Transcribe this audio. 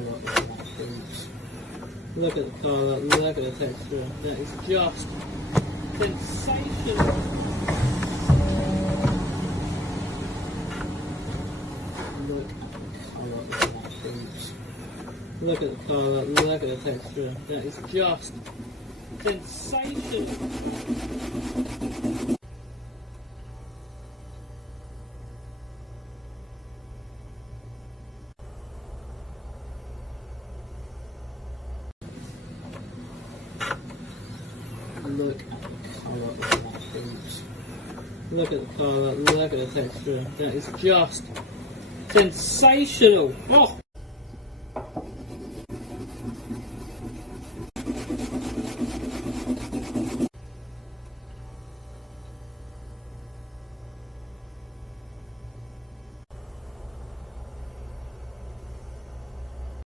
like the fruits. Look at the colour, look at the texture. That is just sensational. Look at the colour of the fruits. Look at the colour, look at the texture. That is just sensational. Look at the colour of the fruits. Look at the colour, look at the texture. That is just sensational. Oh!